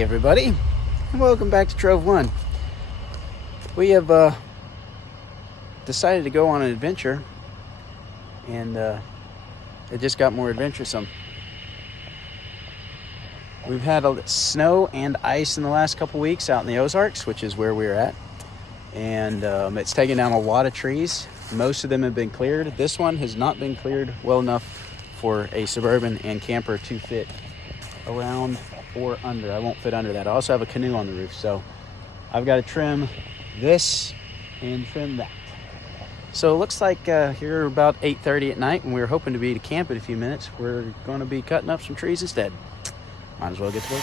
Hey everybody, and welcome back to Trove One. We have decided to go on an adventure, and it just got more adventuresome. We've had snow and ice in the last couple weeks out in the Ozarks, which is where we're at, and it's taken down a lot of trees. Most of them have been cleared. This one has not been cleared well enough for a Suburban and camper to fit around or under. I won't fit under that. I also have a canoe on the roof, so I've got to trim this and trim that. So it looks like here about 8:30 at night, and we were hoping to be to camp in a few minutes. We're going to be cutting up some trees instead. Might as well get to work.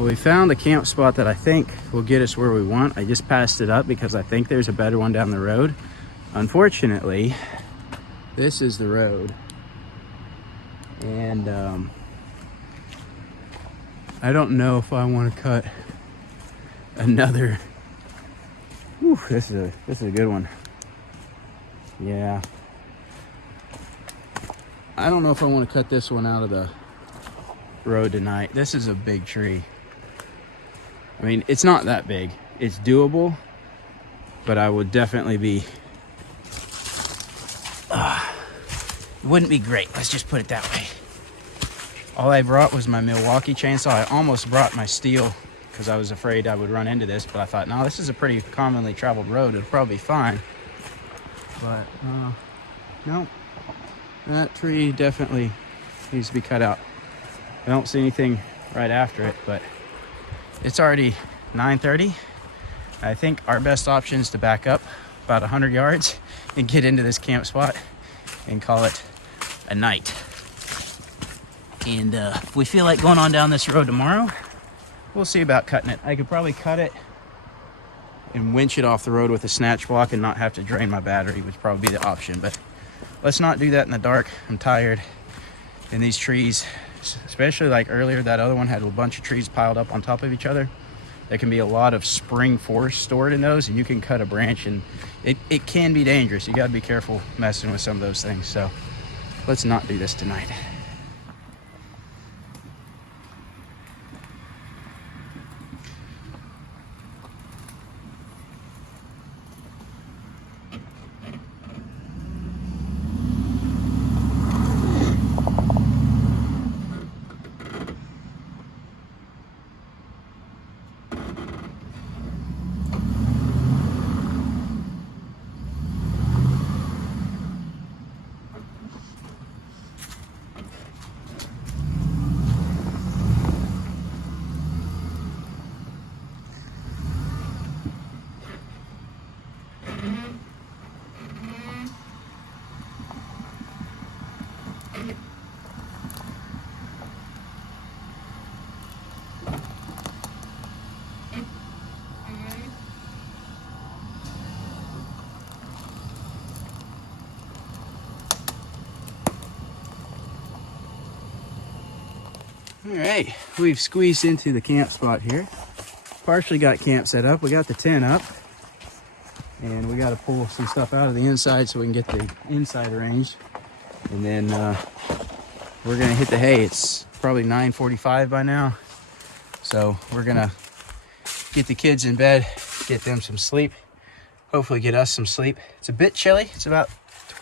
We found a camp spot that I think will get us where we want. I just passed it up because I think there's a better one down the road. Unfortunately, this is the road, and I don't know if I want to cut another. Whew, this is a good one. Yeah, I don't know if I want to cut this one out of the road tonight. This is a big tree. I mean, it's not that big. It's doable, but I would definitely be... it wouldn't be great. Let's just put it that way. All I brought was my Milwaukee chainsaw. I almost brought my steel because I was afraid I would run into this, but I thought, no, this is a pretty commonly traveled road. It'll probably be fine. But, no. That tree definitely needs to be cut out. I don't see anything right after it, but it's already 9:30. I think our best option is to back up about 100 yards and get into this camp spot and call it a night. And if we feel like going on down this road tomorrow, we'll see about cutting it. I could probably cut it and winch it off the road with a snatch block and not have to drain my battery, would probably be the option. But let's not do that in the dark. I'm tired. And these trees, especially like earlier, that other one had a bunch of trees piled up on top of each other. there can be a lot of spring force stored in those, and you can cut a branch, and it can be dangerous. You got to be careful messing with some of those things. So let's not do this tonight. All right, we've squeezed into the camp spot here. Partially got camp set up. We got the tent up, and we got to pull some stuff out of the inside so we can get the inside arranged. And then we're gonna hit the hay. It's probably 9:45 by now, so we're gonna get the kids in bed, get them some sleep, hopefully get us some sleep. It's a bit chilly. It's about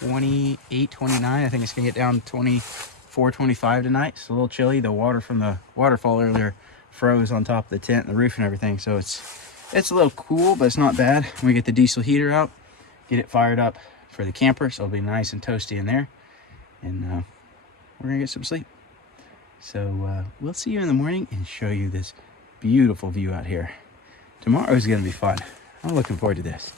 28, 29. I think it's gonna get down 24, 25 tonight. It's a little chilly. The water from the waterfall earlier froze on top of the tent and the roof and everything, so it's a little cool, but it's not bad. We get the diesel heater out, get it fired up for the camper, so it'll be nice and toasty in there, and we're gonna get some sleep. So we'll see you in the morning and show you this beautiful view out here. Tomorrow is gonna be fun. I'm looking forward to this.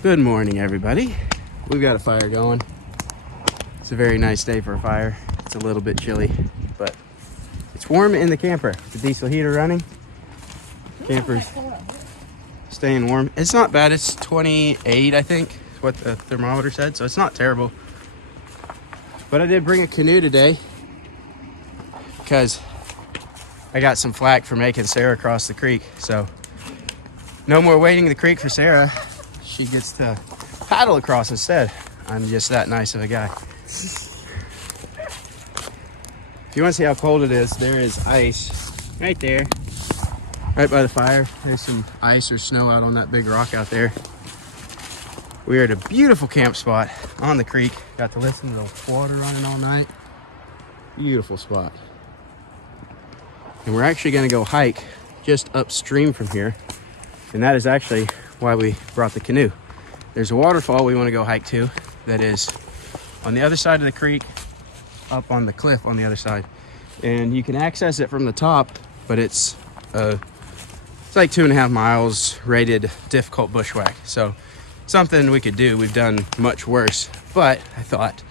Good morning, everybody. We've got a fire going. It's a very nice day for a fire. It's a little bit chilly, but it's warm in the camper. The diesel heater running. Camper's staying warm. It's not bad. It's 28, I think, is what the thermometer said, so it's not terrible. But I did bring a canoe today because I got some flack for making Sarah cross the creek. So no more wading the creek for Sarah. She gets to paddle across instead. I'm just that nice of a guy. If you want to see how cold it is, there is ice right there, right by the fire. There's some ice or snow out on that big rock out there. We are at a beautiful camp spot on the creek. Got to listen to the water running all night. Beautiful spot. And we're actually going to go hike just upstream from here And that is actually why we brought the canoe. There's a waterfall we want to go hike to that is on the other side of the creek, up on the cliff on the other side. And you can access it from the top, but it's like 2.5 miles, rated difficult bushwhack. So something we could do. We've done much worse, but I thought,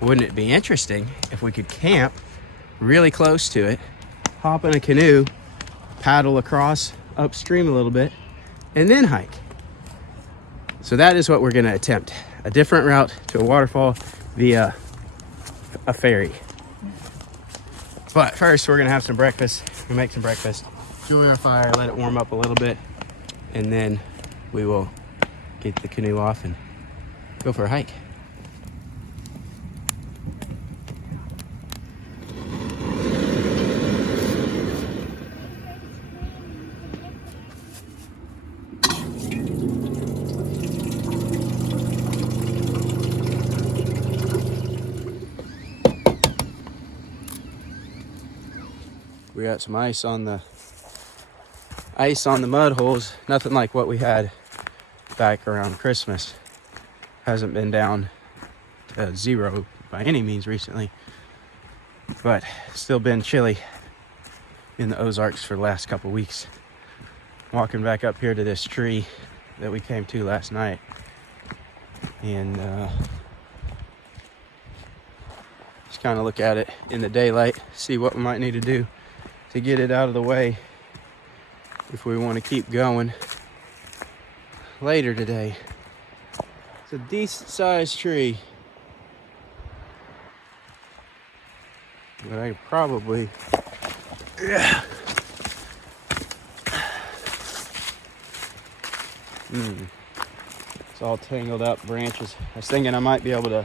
wouldn't it be interesting if we could camp really close to it, hop in a canoe, paddle across upstream a little bit, and then hike. So that is what we're going to attempt. A different route to a waterfall via a ferry. But first we're going to have some breakfast. We'll make some breakfast, join our fire, let it warm up a little bit, and then we will get the canoe off and go for a hike. We got some ice on the mud holes. Nothing like what we had back around Christmas. Hasn't been down to 0 by any means recently, but still been chilly in the Ozarks for the last couple weeks. Walking back up here to this tree that we came to last night, and just kind of look at it in the daylight, see what we might need to do to get it out of the way if we want to keep going later today. It's a decent sized tree, but I could probably, yeah. It's all tangled up, branches. I was thinking I might be able to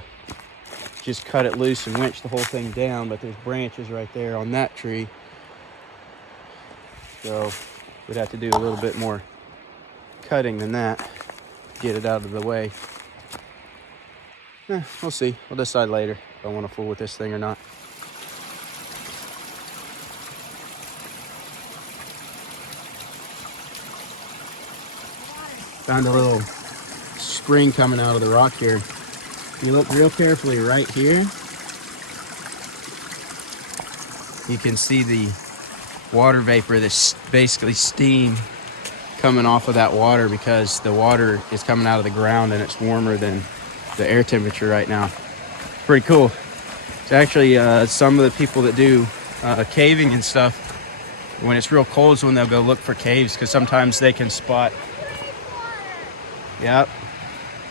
just cut it loose and winch the whole thing down, but there's branches right there on that tree. So we'd have to do a little bit more cutting than that to get it out of the way. We'll see. We'll decide later if I want to fool with this thing or not. Found a little spring coming out of the rock here. You look real carefully right here, you can see the water vapor, this basically steam coming off of that water because the water is coming out of the ground and it's warmer than the air temperature right now. Pretty cool. It's actually some of the people that do caving and stuff, when it's real cold is when they'll go look for caves, because sometimes they can spot, yep,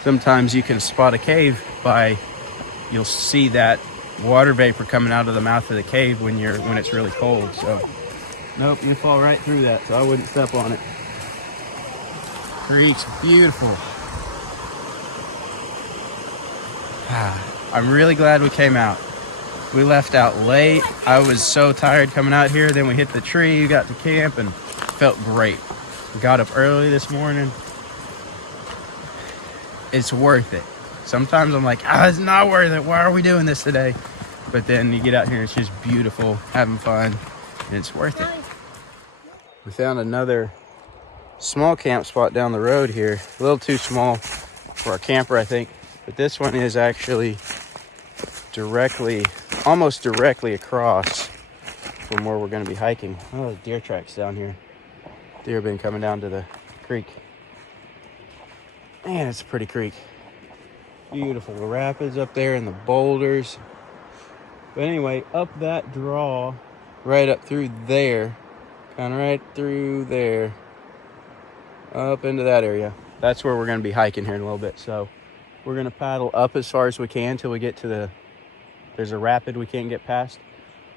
sometimes you can spot a cave by, you'll see that water vapor coming out of the mouth of the cave when it's really cold. So nope, you fall right through that, so I wouldn't step on it. Creek's beautiful. I'm really glad we came out. We left out late. I was so tired coming out here. Then we hit the tree, got to camp, and felt great. Got up early this morning. It's worth it. Sometimes I'm like, it's not worth it. Why are we doing this today? But then you get out here, it's just beautiful, having fun, and it's worth it. We found another small camp spot down the road here. A little too small for our camper, I think. But this one is actually almost directly across from where we're going to be hiking. Oh, deer tracks down here. Deer have been coming down to the creek. Man, it's a pretty creek. Beautiful rapids up there and the boulders. But anyway, up that draw, right up through there, kind of right through there, up into that area. That's where we're going to be hiking here in a little bit. So we're going to paddle up as far as we can till we get to there's a rapid we can't get past,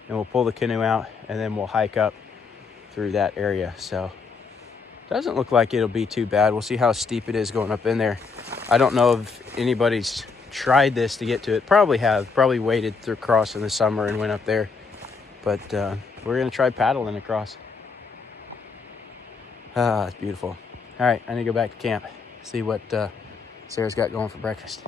and we'll pull the canoe out and then we'll hike up through that area. So doesn't look like it'll be too bad. We'll see how steep it is going up in there. I don't know if anybody's tried this to get to it. Probably waded through across in the summer and went up there. But we're going to try paddling across. It's beautiful. All right, I need to go back to camp, see what Sarah's got going for breakfast.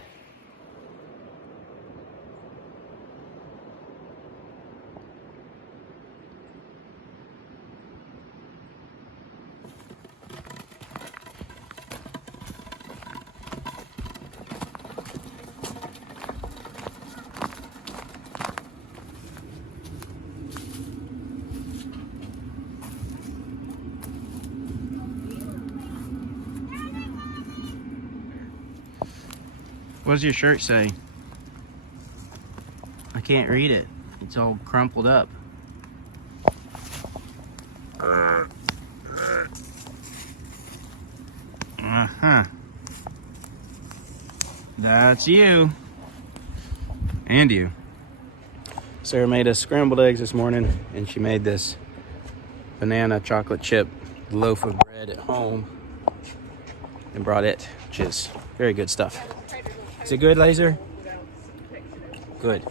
What does your shirt say? I can't read it. It's all crumpled up. Uh-huh. That's you. And you. Sarah made us scrambled eggs this morning, and she made this banana chocolate chip loaf of bread at home and brought it, which is very good stuff. Is it good, Laser? Good.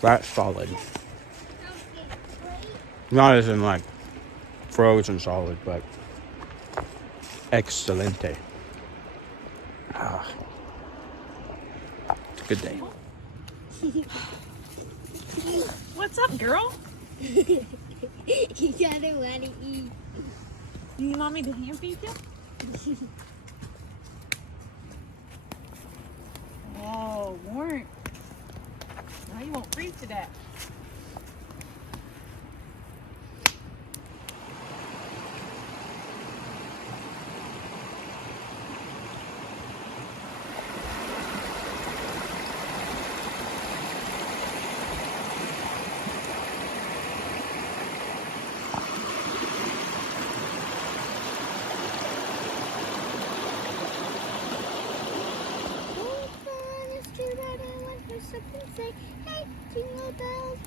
That's solid. Not as in like frozen solid, but excelente. Ah, it's a good day. What's up, girl? He doesn't want to eat. You want me to hand feed you? Oh, warrant. Now you won't freeze to death. Say, hey, jingle bells,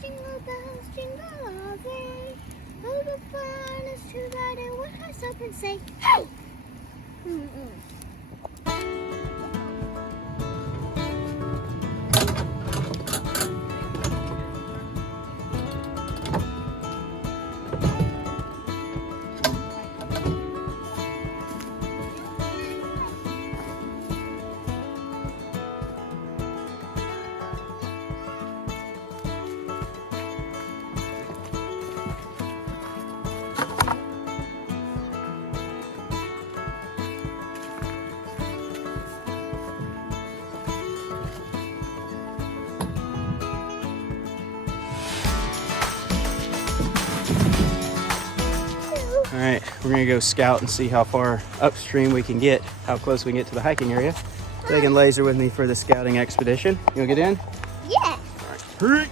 jingle all day. Oh, the fun is to ride in one horse open sleigh. Hey! All right, we're gonna go scout and see how far upstream we can get, how close we can get to the hiking area. Taking Laser with me for the scouting expedition. You wanna get in? Yeah. All right.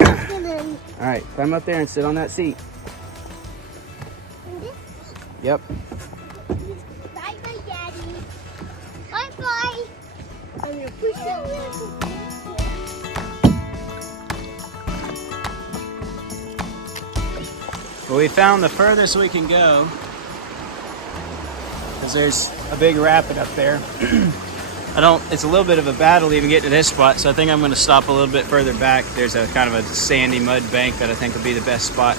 All right, climb up there and sit on that seat. Yep. Bye bye, Daddy. Bye bye. I'm gonna push you. Well, we found the furthest we can go because there's a big rapid up there. It's a little bit of a battle to even get to this spot, so I think I'm going to stop a little bit further back. There's a kind of a sandy mud bank that I think will be the best spot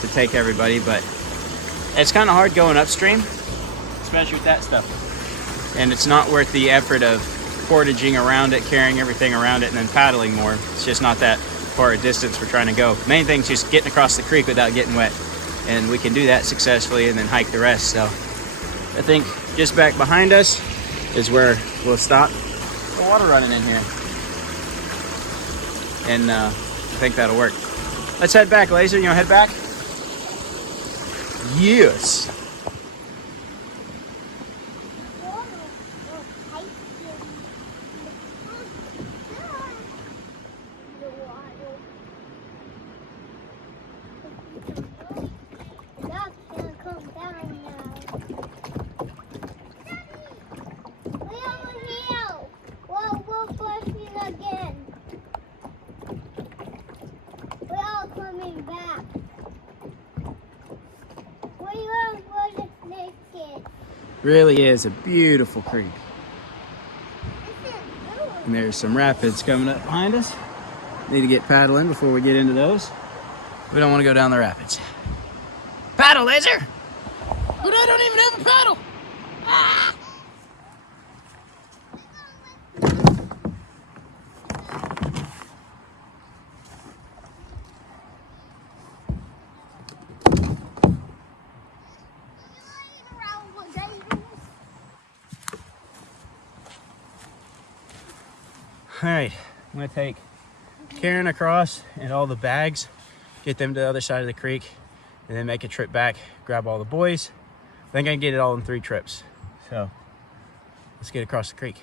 to take everybody, but it's kind of hard going upstream, especially with that stuff. And it's not worth the effort of portaging around it, carrying everything around it, and then paddling more. It's just not that far a distance we're trying to go. Main thing is just getting across the creek without getting wet, and we can do that successfully and then hike the rest. So I think just back behind us is where we'll stop. The water running in here, and I think that'll work. Let's head back. Laser, you want to head back? Yes. Really is a beautiful creek. And there's some rapids coming up behind us. Need to get paddling before we get into those. We don't want to go down the rapids. Paddle, Laser! But I don't even have a paddle! Ah! All right, I'm gonna take Karen across and all the bags, get them to the other side of the creek, and then make a trip back, grab all the boys. I think I can get it all in 3 trips. So let's get across the creek.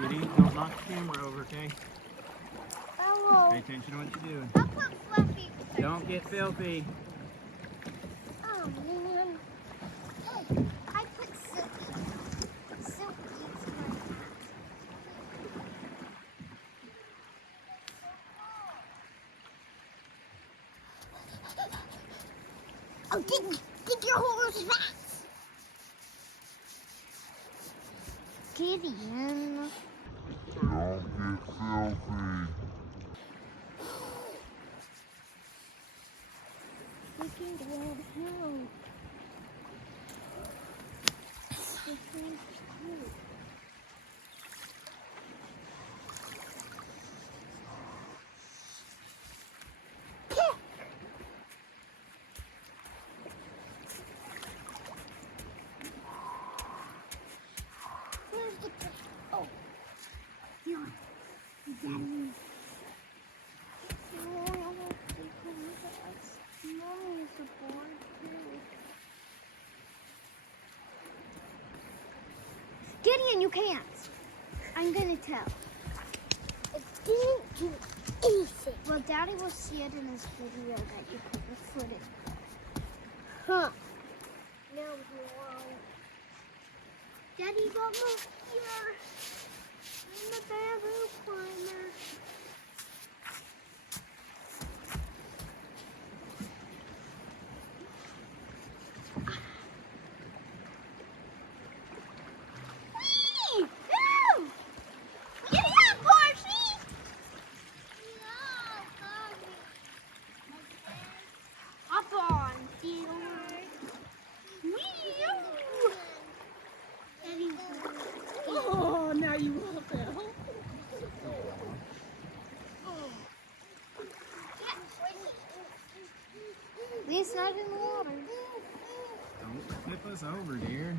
Kitty, don't knock the camera over, okay? Pay attention to what you're doing. I'll put Fluffy. Don't get filthy. Oh man. I put Silky. Silky's my hat. Oh, dig your horse fast. Gideon. Don't get filthy. We can go home. Where's the oh, here. Mommy's aboard too. Gideon, you can't. I'm gonna tell. It didn't do anything. Well, Daddy will see it in his video that you put the footage. Huh. No, he won't. Daddy got me here. I'm a bamboo climber. Whee! Woo! Get up, horsey! Hop on, Theodore. Whee! Oh, now you won't fail. At least not in the water. Don't tip us over, dear.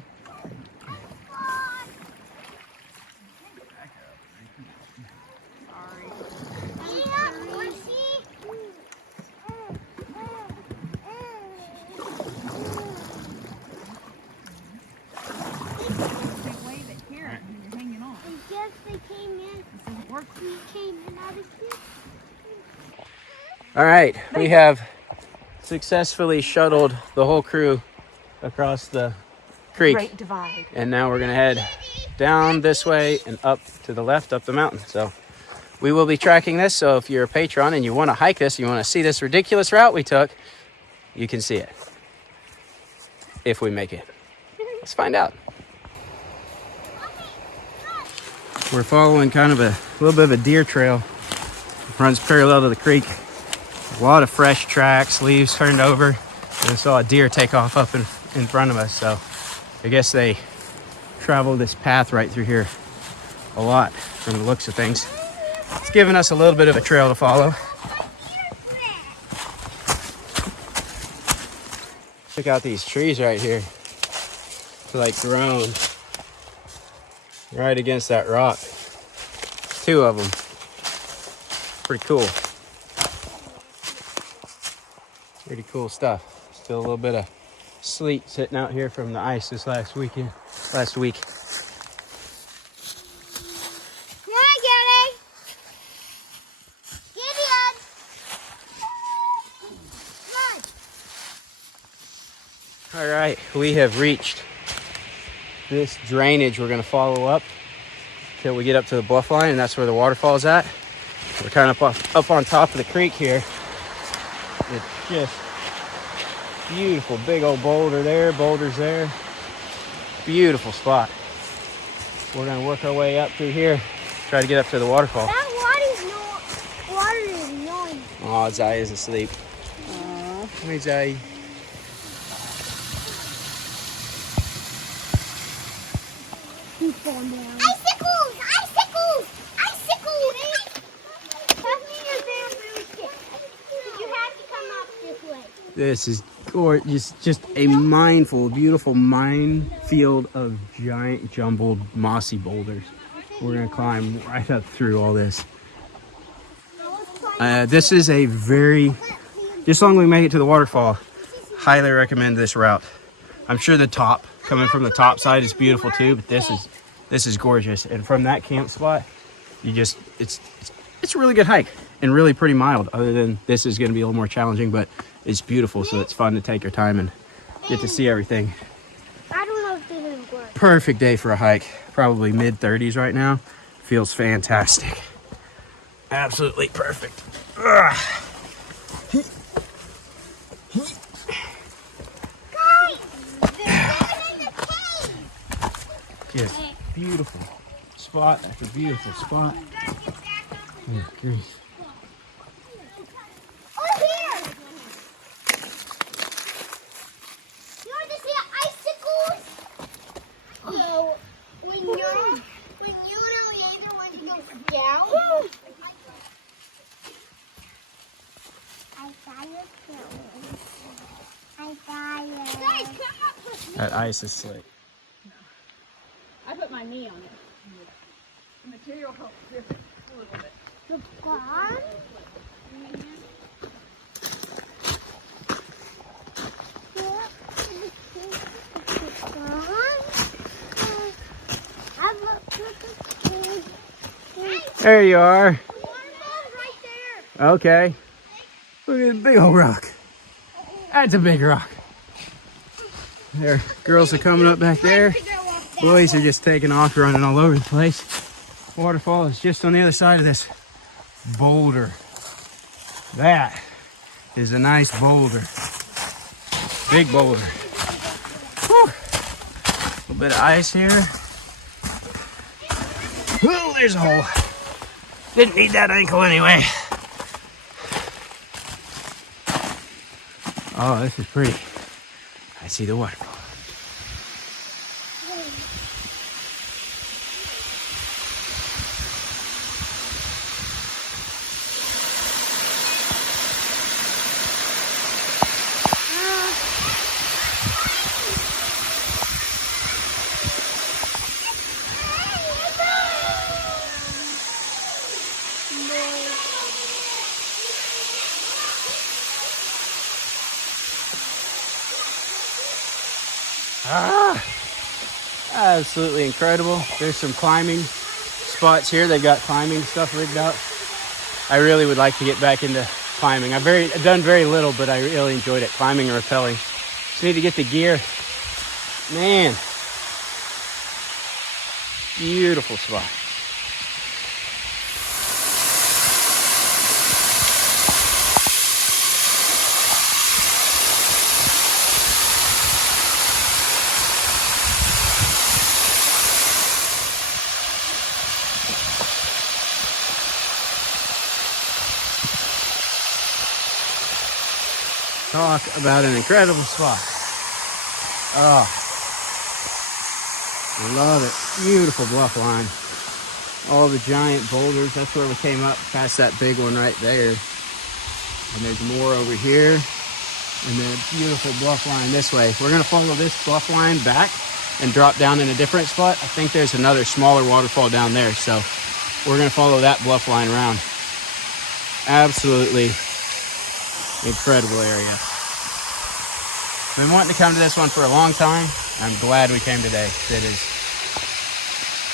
Yeah, horsey. They wave at Karen when you're hanging on. I guess they came in. This isn't working. We came in out of here. All right, we have successfully shuttled the whole crew across the creek. Great divide. And now we're gonna head down this way and up to the left, up the mountain. So we will be tracking this. So if you're a patron and you wanna hike this, you wanna see this ridiculous route we took, you can see it. If we make it. Let's find out. We're following kind of a little bit of a deer trail. It runs parallel to the creek. A lot of fresh tracks, leaves turned over. And I saw a deer take off up in front of us. So I guess they travel this path right through here a lot from the looks of things. It's giving us a little bit of a trail to follow. Check out these trees right here. They're like grown right against that rock. 2 of them. Pretty cool. Pretty cool stuff. Still a little bit of sleet sitting out here from the ice this last week. Can I get it? Gideon! Come on. All right, we have reached this drainage. We're gonna follow up till we get up to the bluff line, and that's where the waterfall is at. We're kind of up on top of the creek here. It's just Beautiful big old boulder there, boulders there. Beautiful spot. We're gonna work our way up through here, try to get up to the waterfall. That water is noisy. Oh, Zai is asleep. Hi, Zai. He's falling down. Icicles! Icicles! Icicles! Pass me your bamboo stick. You have to come up this way. This is gorgeous, just a mindful, beautiful minefield of giant jumbled mossy boulders. We're gonna climb right up through all this. This is a very, just as long as we make it to the waterfall, highly recommend this route. I'm sure the top, coming from the top side is beautiful too, but this is gorgeous. And from that camp spot, it's a really good hike and really pretty mild, other than this is gonna be a little more challenging, but it's beautiful, so it's fun to take your time and get to see everything. I don't know if this is work. Perfect day for a hike. Probably mid 30s right now. Feels fantastic. Absolutely perfect. Ugh. Guys, they're in the cave. Just beautiful spot after beautiful spot. Oh, grief. Oh, here. You want to see icicles? So when you and Leander want to go down, I got your phone. I got it. Guys, come up. That ice is slick. I put my knee on it. The material helps grip it a little bit. The gone? There you are. Waterfall's right there. Okay. Look at the big old rock. That's a big rock. There, girls are coming up back there. Boys are just taking off, running all over the place. Waterfall is just on the other side of this boulder. That is a nice boulder. Big boulder. Whew. A little bit of ice here. Oh, there's a hole. Didn't need that ankle anyway. Oh, this is pretty. I see the waterfall. Absolutely incredible. There's some climbing spots here. They've got climbing stuff rigged up. I really would like to get back into climbing. I've done very little, but I really enjoyed it, climbing and rappelling. Just need to get the gear. Man, beautiful spot. Talk about an incredible spot. Oh, love it. Beautiful bluff line. All the giant boulders. That's where we came up past that big one right there. And there's more over here. And then a beautiful bluff line this way. We're going to follow this bluff line back and drop down in a different spot. I think there's another smaller waterfall down there. So we're going to follow that bluff line around. Absolutely incredible area. Been wanting to come to this one for a long time. I'm glad we came today. It is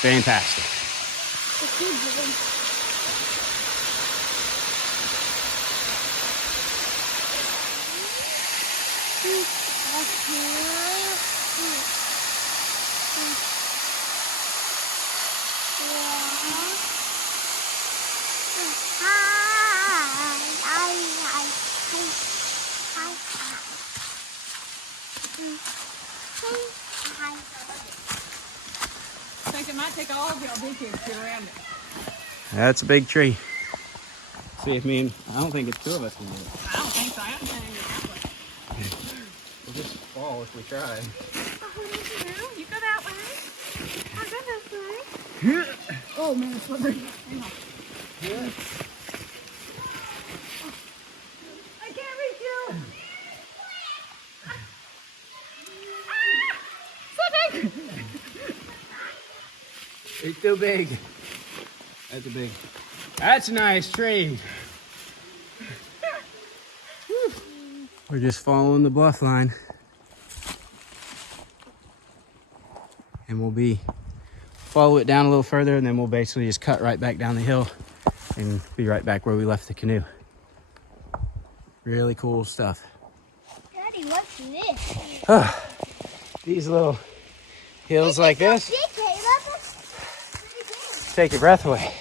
fantastic. I think it might take all of y'all big kids to get around it. That's a big tree. See if me and I don't think it's two of us can do it. I don't think so. I haven't done it that way. We'll just fall if we try. You go that way. I'll go this way. Oh man, it's slippery. Hang on. I can't reach you. Slipping. It's too big. That's a big. That's a nice tree. We're just following the bluff line. And we'll follow it down a little further, and then we'll basically just cut right back down the hill and be right back where we left the canoe. Really cool stuff. Daddy, what's this? These little hills like this Big, take your breath away.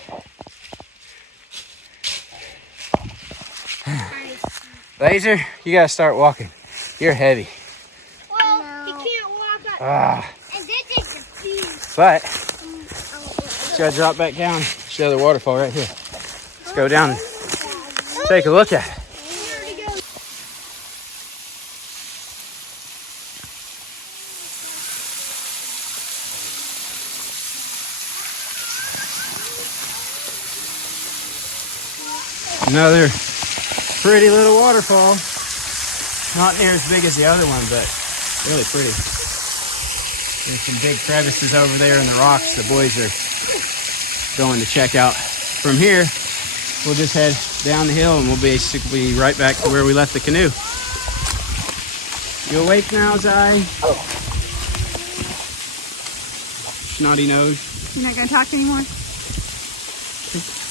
Laser, you gotta start walking. You're heavy. Well, you can't walk up. And this is the piece. But you gotta drop back down. Show the waterfall right here. Let's go down and take a look at it. Another pretty little waterfall. Not near as big as the other one, but really pretty. There's some big crevices over there in the rocks the boys are going to check out. From here, we'll just head down the hill and we'll basically be right back to where we left the canoe. You awake now, Zai? Snotty nose. You're not gonna talk anymore?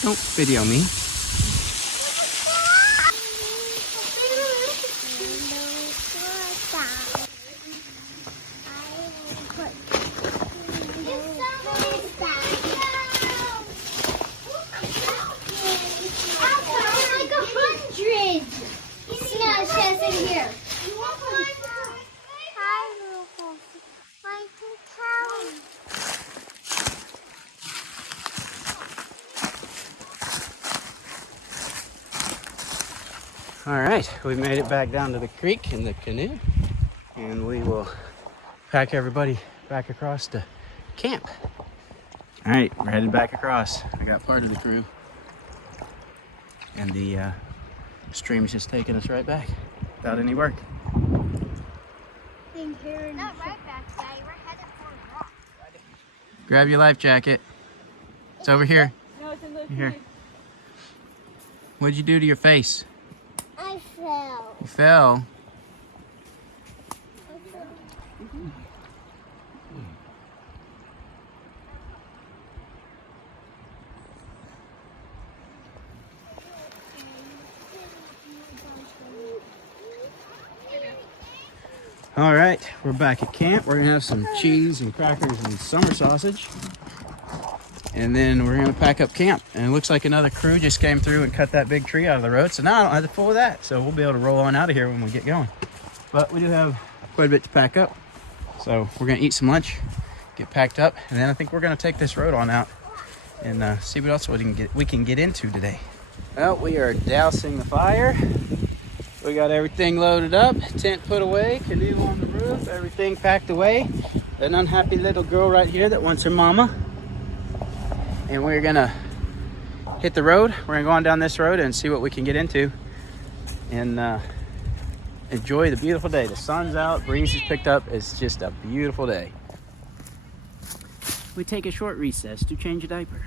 Don't video me. All right, we made it back down to the creek in the canoe, and we will pack everybody back across to camp. All right, we're headed back across. I got part of the crew, and the stream's just taking us right back without any work. Not right back, Daddy. We're headed for a rock. Grab your life jacket. It's over here. No, it's in the Here. What'd you do to your face? I fell. You fell. All right, we're back at camp. We're gonna have some cheese and crackers and summer sausage. And then we're gonna pack up camp. And it looks like another crew just came through and cut that big tree out of the road. So now I don't have to pull that. So we'll be able to roll on out of here when we get going. But we do have quite a bit to pack up. So we're gonna eat some lunch, get packed up, and then I think we're gonna take this road on out and see what else we can get into today. Well, we are dousing the fire. We got everything loaded up, tent put away, canoe on the roof, everything packed away. An unhappy little girl right here that wants her mama. And we're gonna hit the road. We're gonna go on down this road and see what we can get into and enjoy the beautiful day. The sun's out, breeze has picked up. It's just a beautiful day. We take a short recess to change a diaper.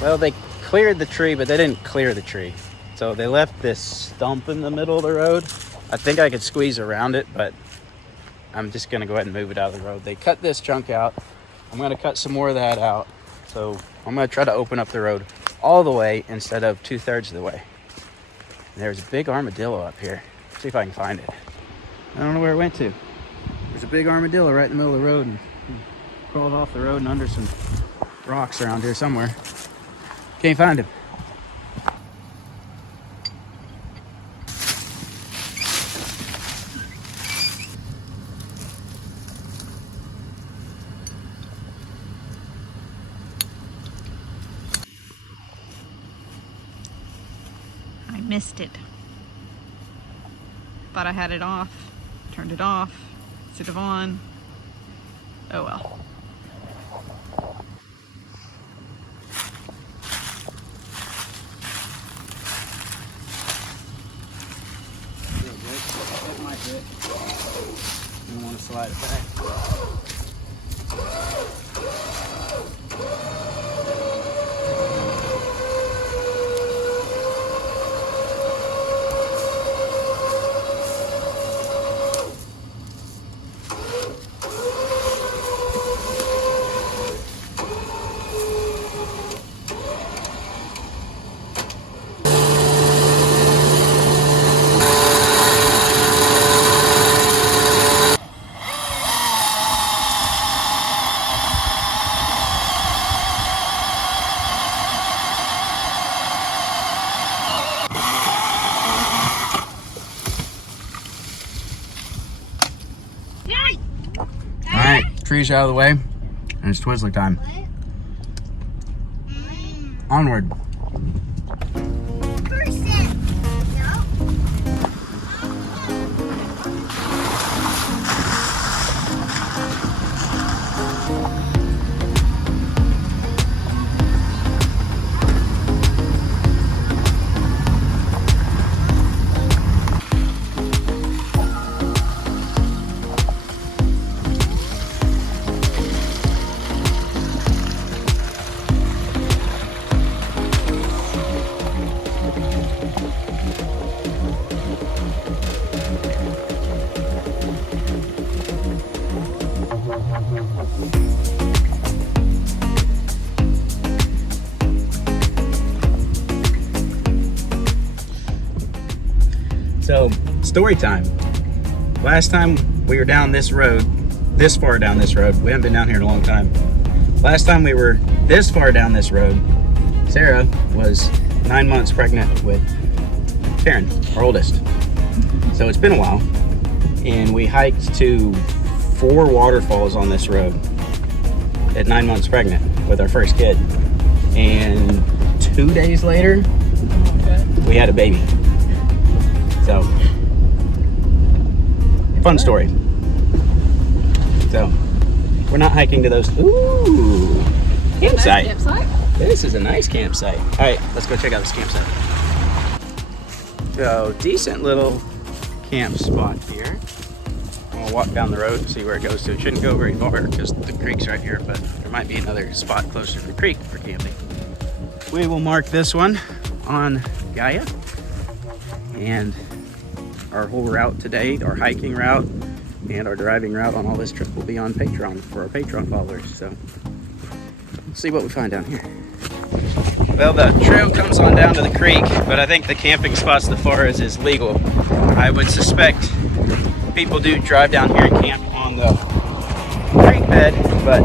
Well, they cleared the tree, but they didn't clear the tree. So they left this stump in the middle of the road. I think I could squeeze around it, but I'm just gonna go ahead and move it out of the road. They cut this chunk out. I'm gonna cut some more of that out. So I'm gonna try to open up the road all the way instead of 2/3 of the way. And there's a big armadillo up here. Let's see if I can find it. I don't know where it went to. There's a big armadillo right in the middle of the road and crawled off the road and under some rocks around here somewhere. Can't find him. I missed it. Thought I had it off. Turned it off instead of on. Oh well. That might do it. I don't want to slide it back. Trees out of the way, and it's Twizzler time. Onward. So, story time. Last time we were down this road, this far down this road, we haven't been down here in a long time. Last time we were this far down this road, Sarah was 9 months pregnant with Karen, our oldest. So it's been a while, and we hiked to 4 waterfalls on this road at 9 months pregnant with our first kid. And 2 days later, we had a baby. So, fun story. So, we're not hiking to those. Ooh, campsite. Nice campsite. This is a nice campsite. All right, let's go check out this campsite. So, decent little camp spot here. I'll walk down the road and see where it goes to. It shouldn't go very far because the creek's right here, but there might be another spot closer to the creek for camping. We will mark this one on Gaia. And our whole route today, our hiking route and our driving route on all this trip will be on Patreon for our Patreon followers. So let's see what we find down here. Well, the trail comes on down to the creek, but I think the camping spots the forest is legal. I would suspect people do drive down here and camp on the creek bed, but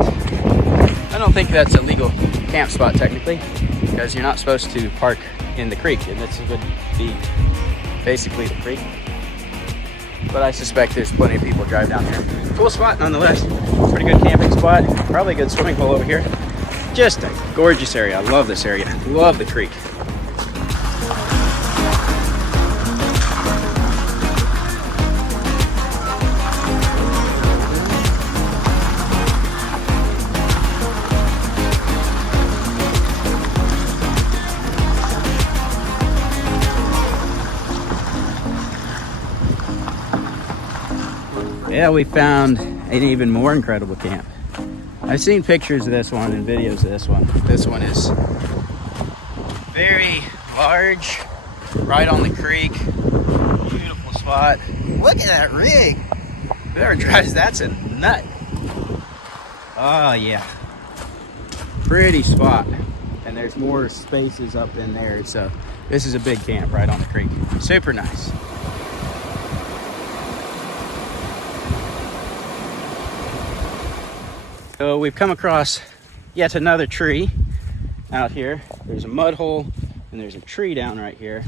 I don't think that's a legal camp spot technically, because you're not supposed to park in the creek, and this would be basically the creek. But I suspect there's plenty of people drive down here. Cool spot nonetheless. Pretty good camping spot. Probably a good swimming pool over here. Just a gorgeous area. I love this area. Love the creek. Yeah, we found an even more incredible camp. I've seen pictures of this one and videos of this one. This one is Very large, right on the creek. Beautiful spot. Look at that rig. Whoever drives that's a nut. Oh yeah. Pretty spot. And there's more spaces up in there. So this is a big camp right on the creek. Super nice. So we've come across yet another tree out here. There's a mud hole and there's a tree down right here.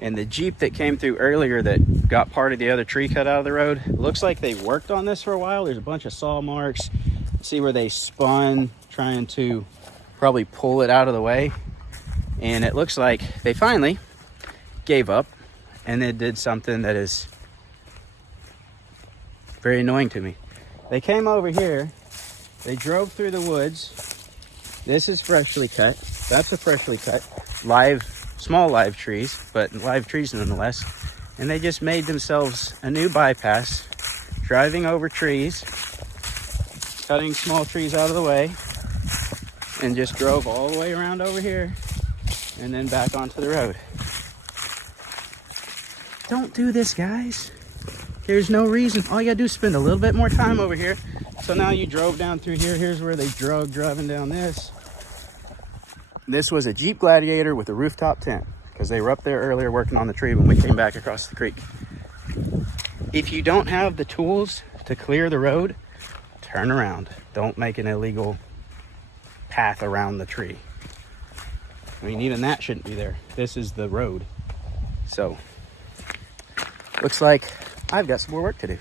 And the Jeep that came through earlier that got part of the other tree cut out of the road, looks like they worked on this for a while. There's a bunch of saw marks. See where they spun trying to probably pull it out of the way. And it looks like they finally gave up and they did something that is very annoying to me. They came over here. They drove through the woods. This is freshly cut. That's a freshly cut. Small live trees, but live trees nonetheless. And they just made themselves a new bypass, driving over trees, cutting small trees out of the way, and just drove all the way around over here and then back onto the road. Don't do this, guys. There's no reason. All you gotta do is spend a little bit more time over here. So now you drove down through here. Here's where they driving down this. This was a Jeep Gladiator with a rooftop tent because they were up there earlier working on the tree when we came back across the creek. If you don't have the tools to clear the road, turn around. Don't make an illegal path around the tree. I mean, even that shouldn't be there. This is the road. So, looks like I've got some more work to do.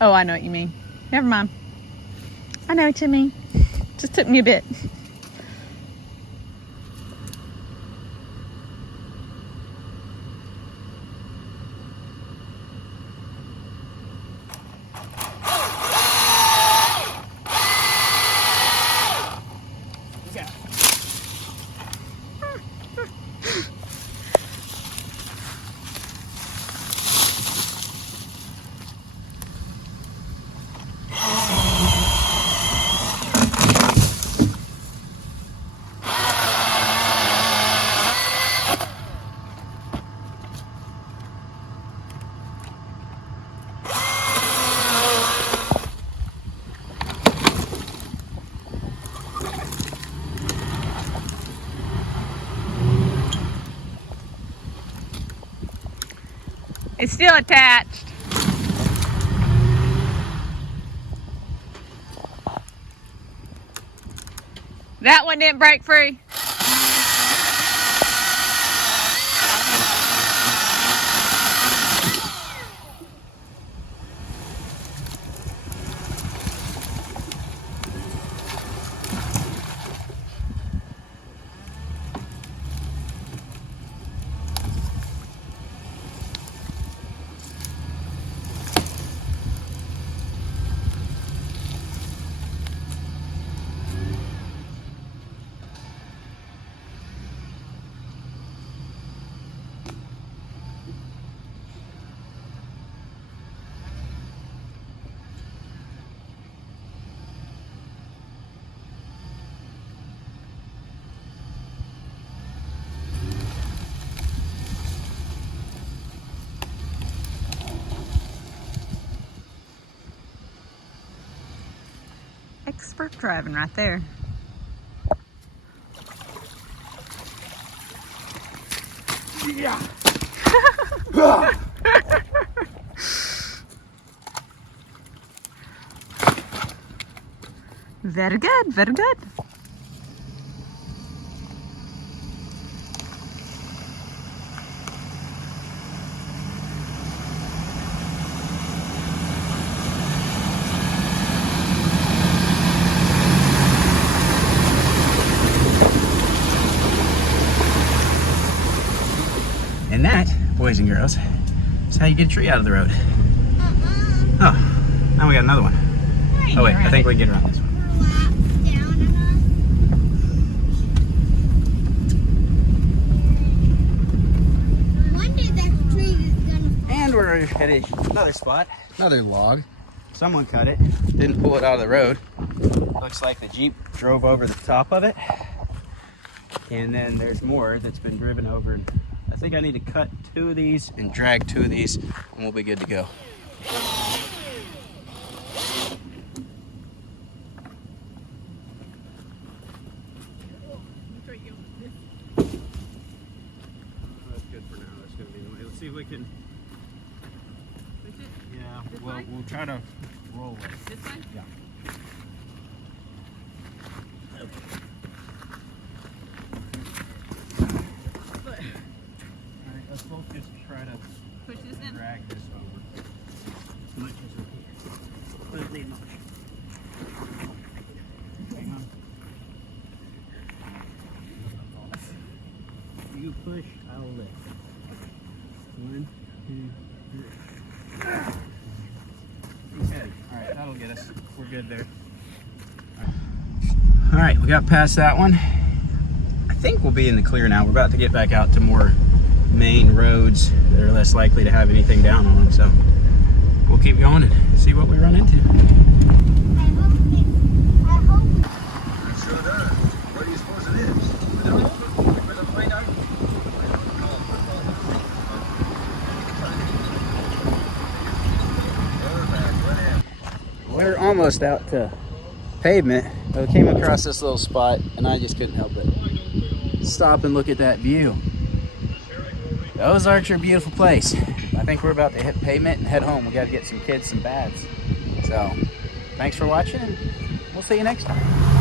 Oh, I know what you mean. Never mind. I know what you mean. Just took me a bit. It's still attached. That one didn't break free. Expert driving right there. Yeah. Very good, very good. And that, boys and girls, is how you get a tree out of the road. Oh, now we got another one. Oh wait, I think we can get around this one. And we're at another spot, another log. someone cut it, didn't pull it out of the road. Looks like the Jeep drove over the top of it. And then there's more that's been driven over. I think I need to cut 2 of these and drag 2 of these, and we'll be good to go. That's good for now. That's going to be the way. Let's see if we can. Push it. Yeah, This well, way? we'll try to roll it. This way? Yeah. Foot. Alright, let's both just try to Push this in. drag this over as much as we can. Put it in motion. Hang on. You push, I'll lift. 1, 2, 3. Okay, alright, that'll get us. We're good there. Alright, we got past that one. I think we'll be in the clear now. We're about to get back out to more main roads that are less likely to have anything down on them. So we'll keep going and see what we run into. I hope It sure does. Where do you suppose it is? Where's the plane at? We're almost out to pavement. We came across this little spot and I just couldn't help it. Stop and look at that view. The Ozarks are a beautiful place. I think we're about to hit pavement and head home. We got to get some kids some baths. So thanks for watching and we'll see you next time.